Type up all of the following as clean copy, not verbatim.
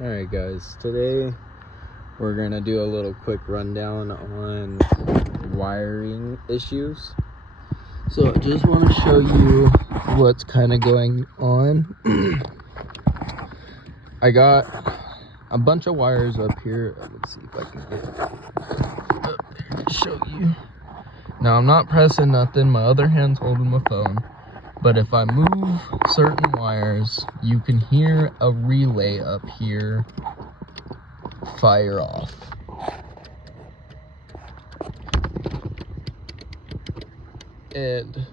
Alright guys, today we're gonna do a little quick rundown on wiring issues. So I just want to show you what's kind of going on. I got a bunch of wires up here. Let's see if I can get up there to show you. Now I'm not pressing nothing, my other hand's holding my phone. But if I move certain wires, you can hear a relay up here fire off. And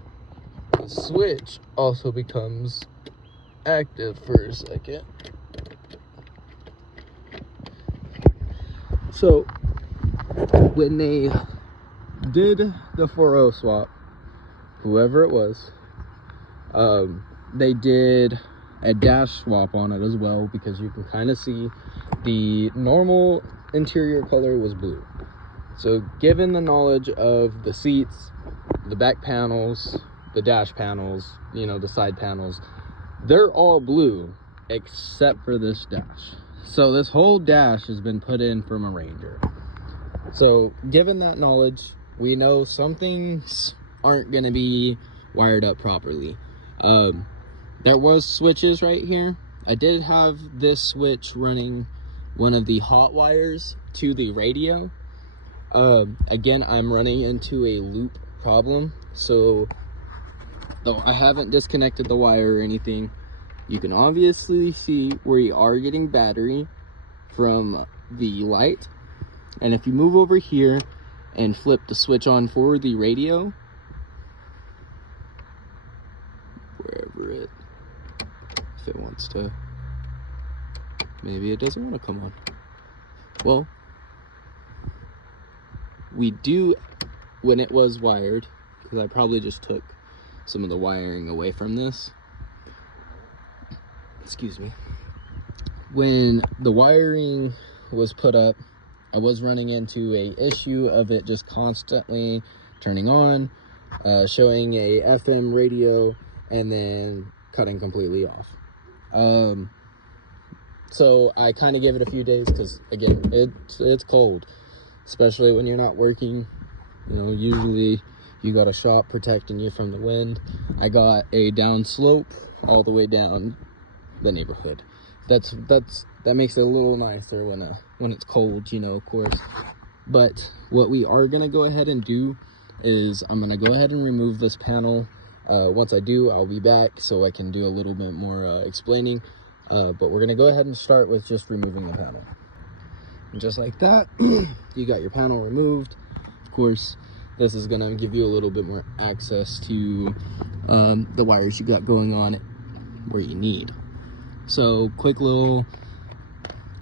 the switch also becomes active for a second. So when they did the 4.0 swap, whoever it was, they did a dash swap on it as well, because you can kind of see the normal interior color was blue. So given the knowledge of the seats, the back panels, the dash panels, you know, the side panels, they're all blue except for this dash. So this whole dash has been put in from a Ranger. So given that knowledge, we know some things aren't going to be wired up properly. There was switches right here. I did have this switch running one of the hot wires to the radio. Again, I'm running into a loop problem, so though I haven't disconnected the wire or anything, you can obviously see where you are getting battery from the light. And if you move over here and flip the switch on for the radio, wherever if it wants to, maybe it doesn't want to come on. Well, we do, when it was wired, because I probably just took some of the wiring away from this. Excuse me. When the wiring was put up, I was running into a issue of it just constantly turning on, showing a FM radio, and then cutting completely off. So I kind of gave it a few days, because again, it's cold, especially when you're not working. You know, usually you got a shop protecting you from the wind. I got a down slope all the way down the neighborhood. That makes it a little nicer when it's cold, you know, of course. But what we are gonna go ahead and do is I'm gonna go ahead and remove this panel. Once I do, I'll be back so I can do a little bit more explaining. But we're gonna go ahead and start with just removing the panel. And just like that, you got your panel removed. Of course, this is gonna give you a little bit more access to the wires you got going on where you need. So quick little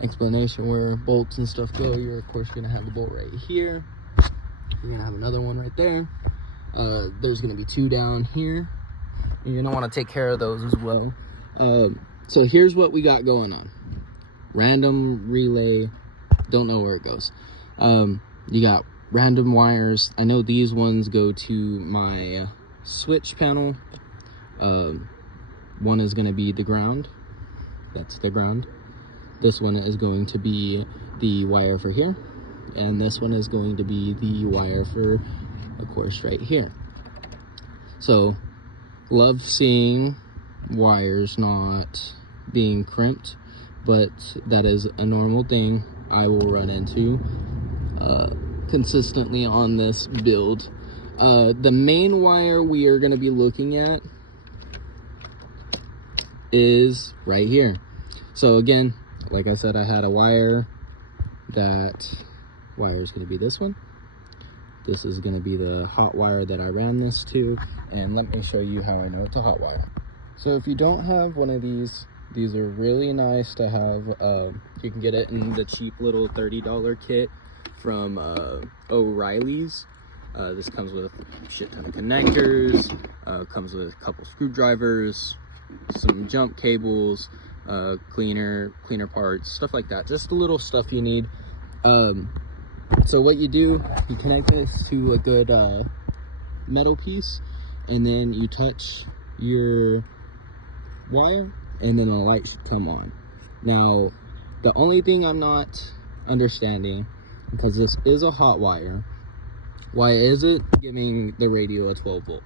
explanation where bolts and stuff go. You're of course gonna have the bolt right here. You're gonna have another one right there. There's gonna be two down here. You're gonna want to take care of those as well. So here's what we got going on. Random relay, don't know where it goes. You got random wires. I know these ones go to my switch panel. One is gonna be the ground. That's the ground. This one is going to be the wire for here, and this one is going to be the wire for, of course, right here. So love seeing wires not being crimped, but that is a normal thing I will run into consistently on this build. The main wire we are going to be looking at is right here. So again, like I said, I had a wire. That wire is going to be this one. This is going to be the hot wire that I ran this to, and let me show you how I know it's a hot wire. So if you don't have one of these are really nice to have. You can get it in the cheap little $30 kit from O'Reilly's. This comes with a shit ton of connectors, comes with a couple screwdrivers, some jump cables, cleaner parts, stuff like that. Just the little stuff you need. So what you do, you connect this to a good metal piece, and then you touch your wire, and then the light should come on. Now, The only thing I'm not understanding, because this is a hot wire, why is it giving the radio a 12 volt?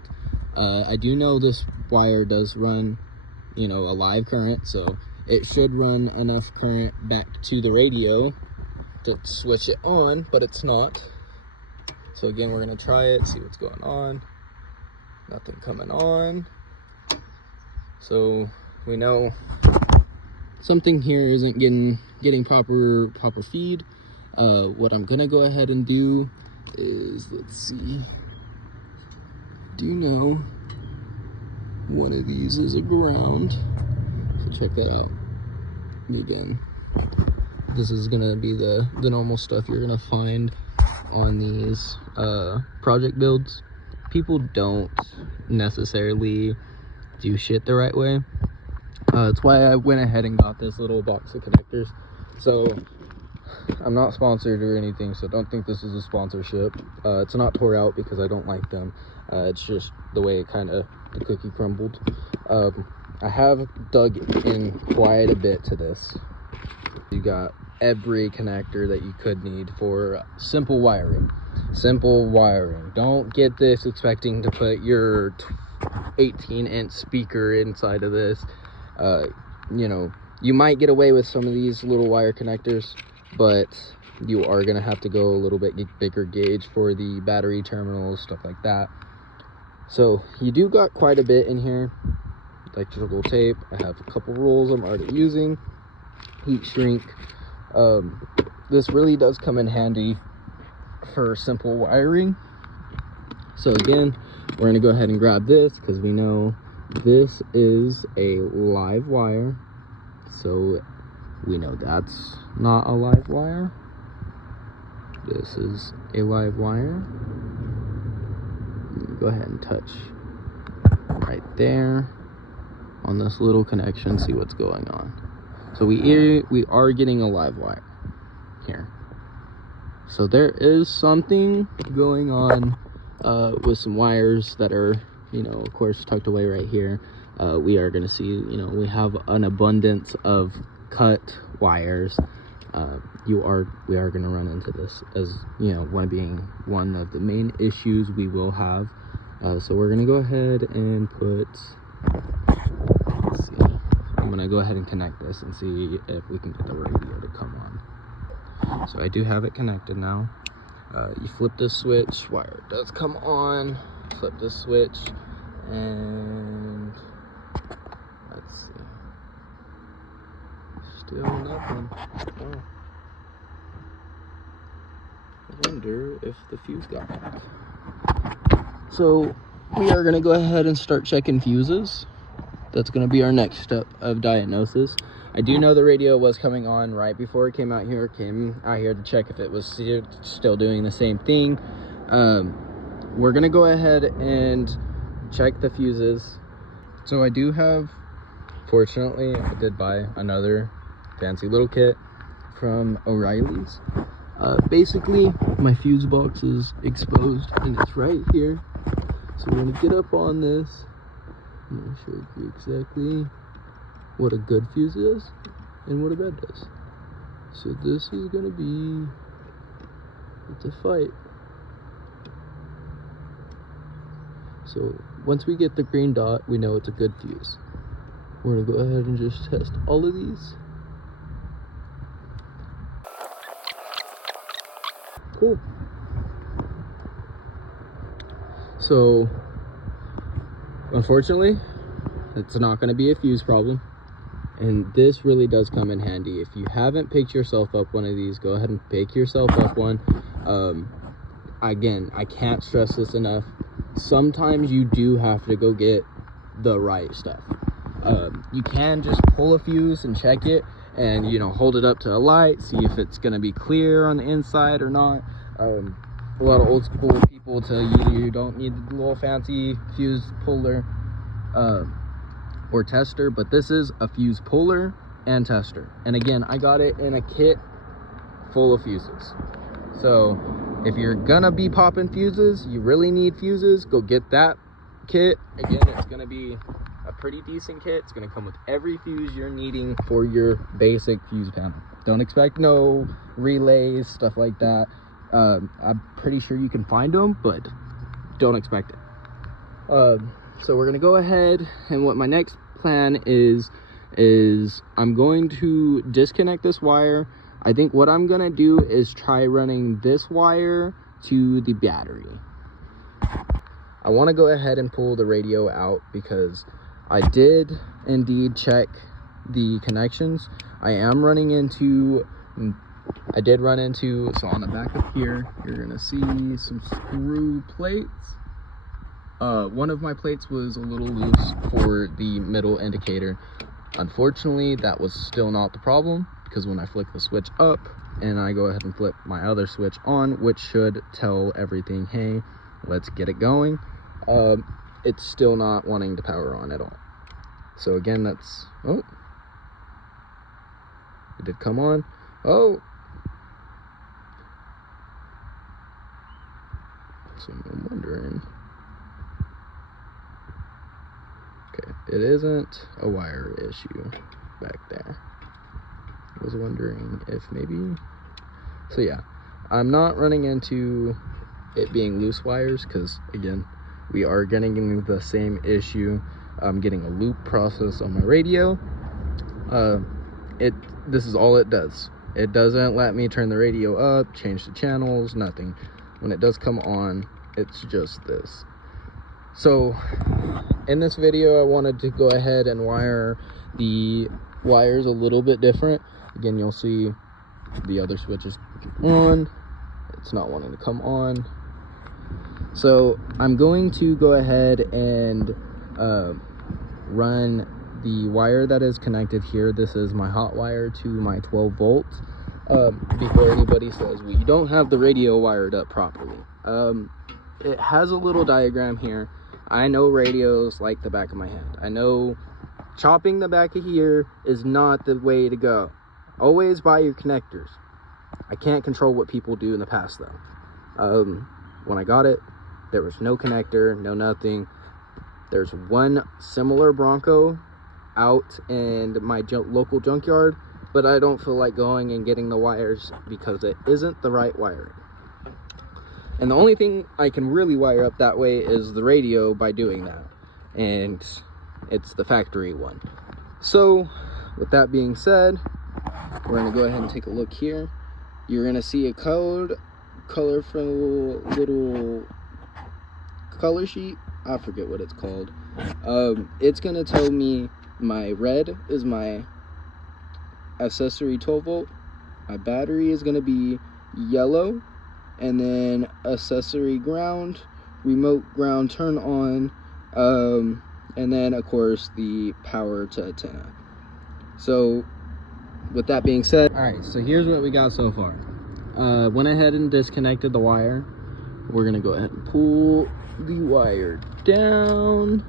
I do know this wire does run, you know, a live current, so it should run enough current back to the radio to switch it on, but it's not. So again, we're gonna try it, see what's going on. Nothing coming on. So we know something here isn't getting proper feed. What I'm gonna go ahead and do is, let's see, do you know one of these is a ground? So check that out. Again, this is gonna be the normal stuff you're gonna find on these project builds. People don't necessarily do shit the right way. That's why I went ahead and got this little box of connectors. So I'm not sponsored or anything, so don't think this is a sponsorship. It's not tore out because I don't like them. It's just the way it the cookie crumbled. I have dug in quite a bit to this. You got every connector that you could need for simple wiring. Don't get this expecting to put your 18-inch speaker inside of this. You know, you might get away with some of these little wire connectors, but you are gonna have to go a little bit bigger gauge for the battery terminals, stuff like that. So you do got quite a bit in here. Electrical tape, I have a couple rolls I'm already using, heat shrink. This really does come in handy for simple wiring. So again, we're gonna go ahead and grab this because we know this is a live wire, so we know that's not a live wire. This is a live wire. Go ahead and touch right there on this little connection, see what's going on. So we are getting a live wire here. So there is something going on with some wires that are, you know, of course, tucked away right here. We are going to see, you know, we have an abundance of cut wires. We are going to run into this as, you know, one of the main issues we will have. So we're going to go ahead and put, let's see, I'm going to go ahead and connect this and see if we can get the radio to come on. So I do have it connected now. You flip this switch, wire does come on. Flip this switch, and let's see. Still nothing. Oh. I wonder if the fuse got back. So we are going to go ahead and start checking fuses. That's going to be our next step of diagnosis. I do know the radio was coming on right before it came out here to check if it was still doing the same thing. We're gonna go ahead and check the fuses. So I do have, fortunately, I did buy another fancy little kit from O'Reilly's. Basically, my fuse box is exposed and it's right here. So we're gonna get up on this. I'm gonna show you exactly what a good fuse is and what a bad does. So this is gonna be, it's a fight. So once we get the green dot, we know it's a good fuse. We're gonna go ahead and just test all of these. Cool. So unfortunately, it's not gonna be a fuse problem. And this really does come in handy. If you haven't picked yourself up one of these, go ahead and pick yourself up one. Again, I can't stress this enough. Sometimes you do have to go get the right stuff. You can just pull a fuse and check it and, you know, hold it up to a light, see if it's going to be clear on the inside or not. A lot of old school people tell you don't need the little fancy fuse puller or tester, but this is a fuse puller and tester. And again, I got it in a kit full of fuses. So if you're gonna be popping fuses, you really need fuses, go get that kit. Again, it's gonna be a pretty decent kit. It's gonna come with every fuse you're needing for your basic fuse panel. Don't expect no relays, stuff like that. I'm pretty sure you can find them, but don't expect it. So we're gonna go ahead, and what my next plan is I'm going to disconnect this wire. I think what I'm gonna do is try running this wire to the battery. I want to go ahead and pull the radio out because I did indeed check the connections. I did run into, so on the back of here, you're gonna see some screw plates. One of my plates was a little loose for the middle indicator. Unfortunately, that was still not the problem, because when I flick the switch up and I go ahead and flip my other switch on, which should tell everything, hey, let's get it going, it's still not wanting to power on at all. So again, that's, oh, it did come on. Oh, so I'm wondering, okay, it isn't a wire issue back there. I was wondering if maybe, so yeah, I'm not running into it being loose wires, because again, we are getting the same issue. I'm getting a loop process on my radio. This is all it does. It doesn't let me turn the radio up, change the channels, nothing. When it does come on, it's just this. So in this video, I wanted to go ahead and wire the wires a little bit different. Again, you'll see the other switch is on. It's not wanting to come on. So I'm going to go ahead and run the wire that is connected here. This is my hot wire to my 12 volts. Before anybody says, well, you don't have the radio wired up properly. It has a little diagram here. I know radios like the back of my hand. I know chopping the back of here is not the way to go. Always buy your connectors. I can't control what people do in the past though. When I got it, there was no connector, no nothing. There's one similar Bronco out in my local junkyard, but I don't feel like going and getting the wires because it isn't the right wiring. And the only thing I can really wire up that way is the radio by doing that, and it's the factory one. So with that being said, we're going to go ahead and take a look here. You're going to see a colorful little color sheet. I forget what it's called. It's going to tell me my red is my accessory 12 volt. My battery is going to be yellow. And then accessory ground, remote ground turn on. And then of course the power to antenna. So with that being said, all right, so here's what we got so far. Went ahead and disconnected the wire. We're gonna go ahead and pull the wire down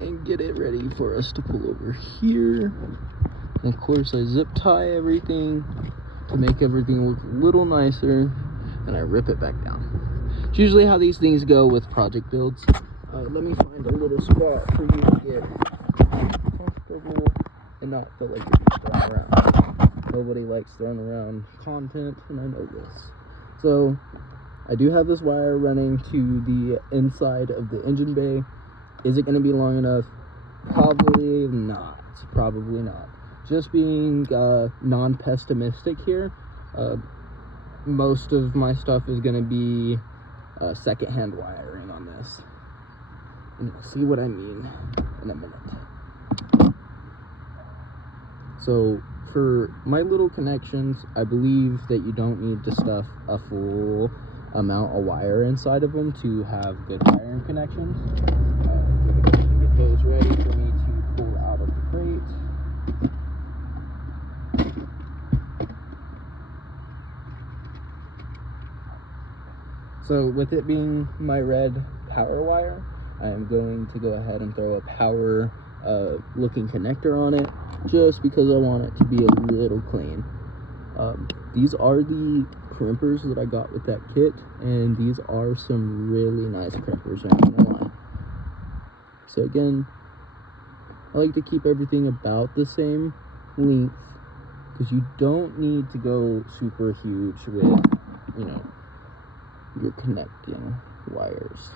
and get it ready for us to pull over here. And of course I zip tie everything to make everything look a little nicer, and I rip it back down. It's usually how these things go with project builds. Let me find a little spot for you to get comfortable and not feel like you're just throwing around. Nobody likes throwing around content, and I know this. So I do have this wire running to the inside of the engine bay. Is it going to be long enough? Probably not. Probably not. Just being non-pessimistic here, most of my stuff is going to be second-hand wiring on this. And you'll see what I mean in a minute. So for my little connections, I believe that you don't need to stuff a full amount of wire inside of them to have good wiring connections. I'm going to get those ready for me to pull out of the crate. So with it being my red power wire, I am going to go ahead and throw a power looking connector on it, just because I want it to be a little clean. These are the crimpers that I got with that kit, and these are some really nice crimpers, I'm not gonna lie. So again, I like to keep everything about the same length because you don't need to go super huge with, you know, your connecting wires.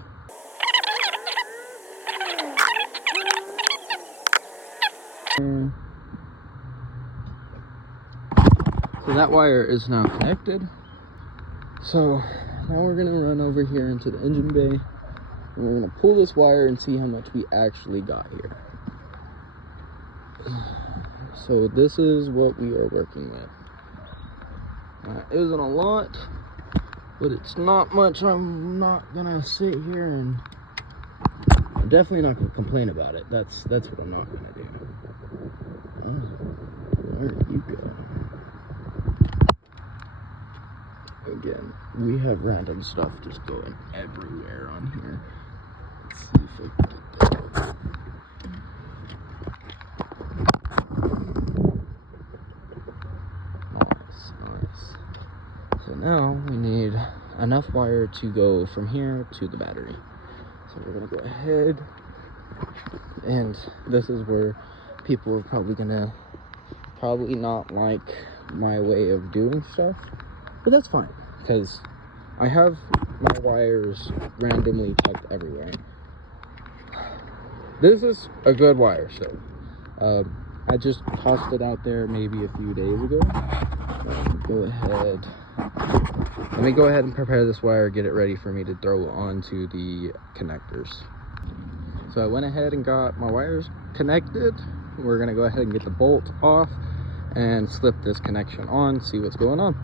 So that wire is now connected. So now we're gonna run over here into the engine bay, and we're gonna pull this wire and see how much we actually got here. So this is what we are working with. It isn't a lot, but it's not much. I'm not gonna sit here and I'm definitely not gonna complain about it. That's what I'm not gonna do. Oh, where did you go? Again, we have random stuff just going everywhere on here. Let's see if I can get that. Nice. So now we need enough wire to go from here to the battery. So we're gonna go ahead, and this is where people are probably not like my way of doing stuff, but that's fine because I have my wires randomly tucked everywhere. This is a good wire, so I just tossed it out there maybe a few days ago. Let me go ahead and prepare this wire, get it ready for me to throw onto the connectors. So I went ahead and got my wires connected. We're gonna go ahead and get the bolt off and slip this connection on, see what's going on.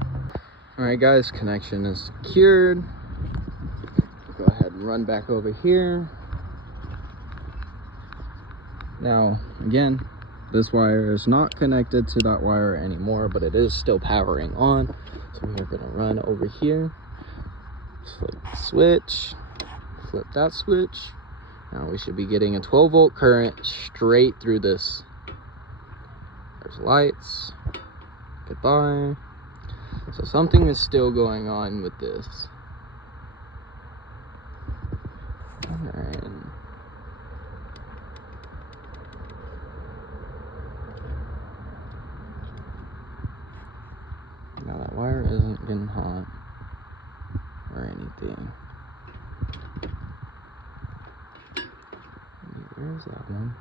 All right guys, connection is secured. Go ahead and run back over here. Now, again, this wire is not connected to that wire anymore, but it is still powering on. So we're gonna run over here, flip the switch, flip that switch. Now we should be getting a 12-volt current straight through this. There's lights, goodbye. So something is still going on with this. All right. Now that wire isn't getting hot or anything. Where's that one?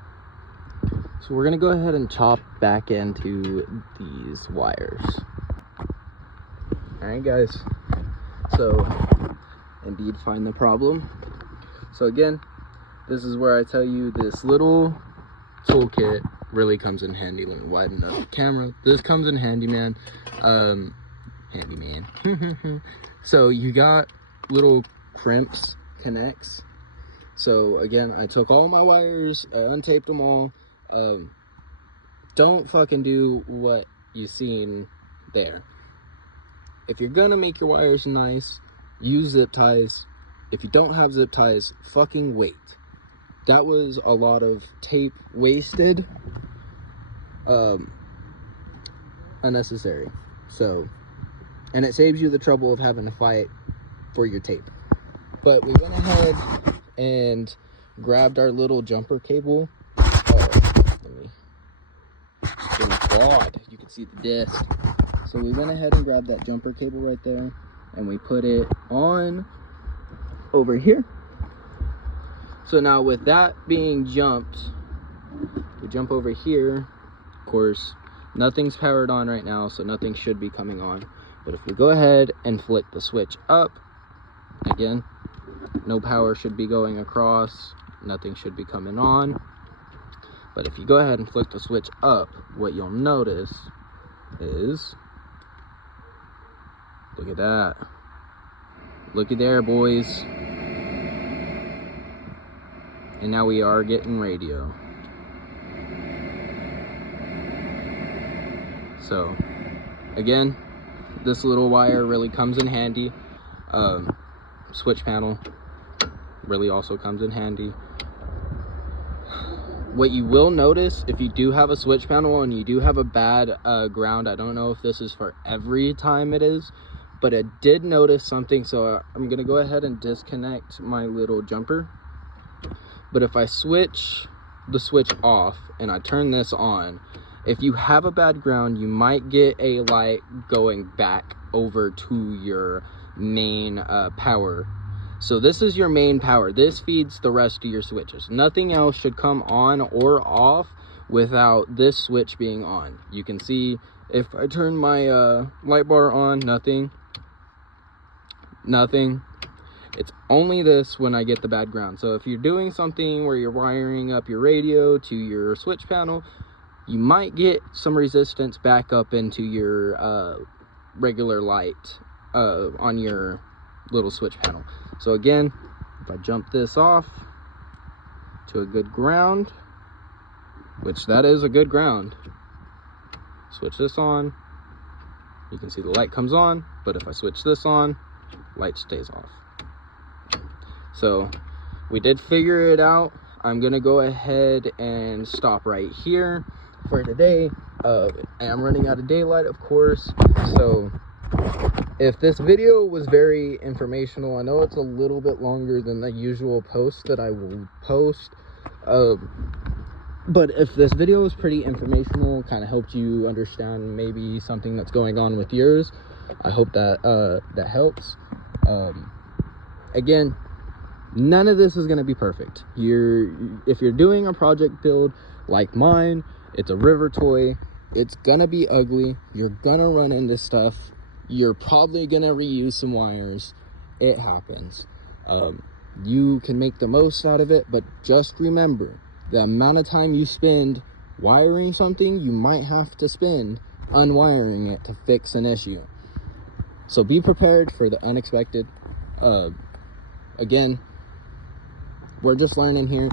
So we're gonna go ahead and chop back into these wires. All right guys, so indeed find the problem. So again, this is where I tell you this little toolkit really comes in handy. Let me widen up the camera. This comes in handy, man. Handyman. So you got little crimps, connects. So again, I took all my wires, I untaped them all. Don't fucking do what you seen there. If you're gonna make your wires nice, use zip ties. If you don't have zip ties, fucking wait. That was a lot of tape wasted, unnecessary. So, and it saves you the trouble of having to fight for your tape. But we went ahead and grabbed our little jumper cable. God, you can see the disc. So we went ahead and grabbed that jumper cable right there, and we put it on over here. So now with that being jumped, we jump over here. Of course, nothing's powered on right now, so nothing should be coming on. But if we go ahead and flick the switch up, again, no power should be going across, nothing should be coming on. But if you go ahead and flick the switch up, what you'll notice is, look at that. Looky there, boys. And now we are getting radio. So, again, this little wire really comes in handy. Switch panel really also comes in handy. What you will notice, if you do have a switch panel and you do have a bad ground, I don't know if this is for every time it is, but I did notice something. So I'm gonna go ahead and disconnect my little jumper. But if I switch the switch off and I turn this on, If you have a bad ground, you might get a light going back over to your main power. So this is your main power. This feeds the rest of your switches. Nothing else should come on or off without this switch being on. You can see if I turn my light bar on, nothing. It's only this when I get the bad ground. So if you're doing something where you're wiring up your radio to your switch panel, you might get some resistance back up into your regular light on your little switch panel. So again, if I jump this off to a good ground, which that is a good ground, switch this on, you can see the light comes on, but if I switch this on, light stays off. So we did figure it out. I'm gonna go ahead and stop right here for today. I'm running out of daylight, of course, so if this video was very informational, I know it's a little bit longer than the usual post that I will post, but if this video was pretty informational, kind of helped you understand maybe something that's going on with yours, I hope that that helps. Again, none of this is going to be perfect. If you're doing a project build like mine, it's a river toy, it's gonna be ugly, you're gonna run into stuff, you're probably gonna reuse some wires. It happens. You can make the most out of it, but just remember, the amount of time you spend wiring something, you might have to spend unwiring it to fix an issue. So be prepared for the unexpected. Again, we're just learning here.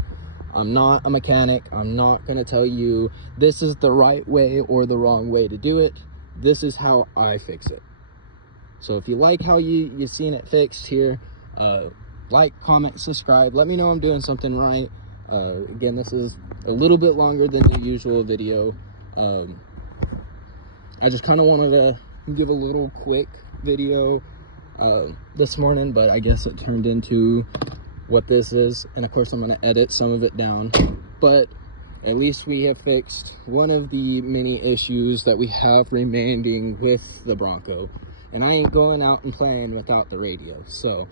I'm not a mechanic. I'm not going to tell you this is the right way or the wrong way to do it. This is how I fix it. So if you like how you've seen it fixed here, like, comment, subscribe. Let me know I'm doing something right. Again, this is a little bit longer than the usual video. I just kind of wanted to give a little quick video this morning, but I guess it turned into what this is, and of course I'm going to edit some of it down, but at least we have fixed one of the many issues that we have remaining with the Bronco, and I ain't going out and playing without the radio. So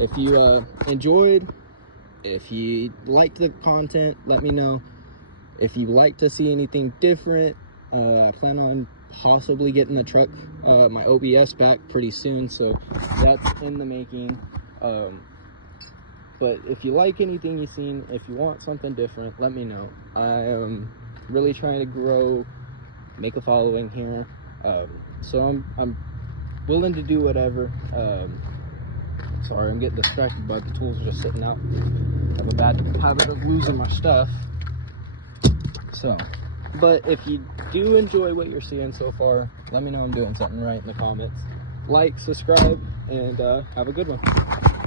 if you enjoyed, if you liked the content, let me know. If you'd like to see anything different, I plan on possibly getting the truck, my OBS back pretty soon, so that's in the making. But if you like anything you've seen, if you want something different, let me know. I am really trying to grow, make a following here, so I'm willing to do whatever. Sorry, I'm getting distracted by the tools just sitting out. I have a bad habit of losing my stuff. So, but if you do enjoy what you're seeing so far, let me know I'm doing something right in the comments. Like, subscribe, and have a good one.